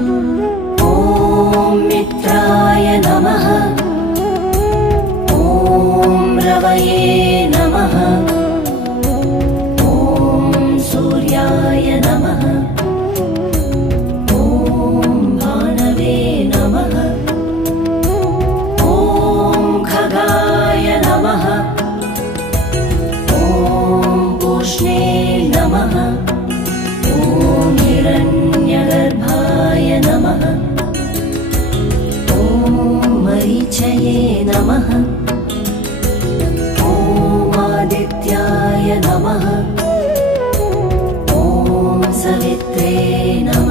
ॐ मित्राय नमः। ॐ रवये नमः। ॐ सूर्याय नमः। ॐ भानवे नमः। ॐ खगाय नमः। ॐ पूष्णे नमः। ॐ हिरण्यगर्भाय नमः। ॐ मरीचये नमः। ॐ आदित्याय नमः। ॐ सवित्रे नमः।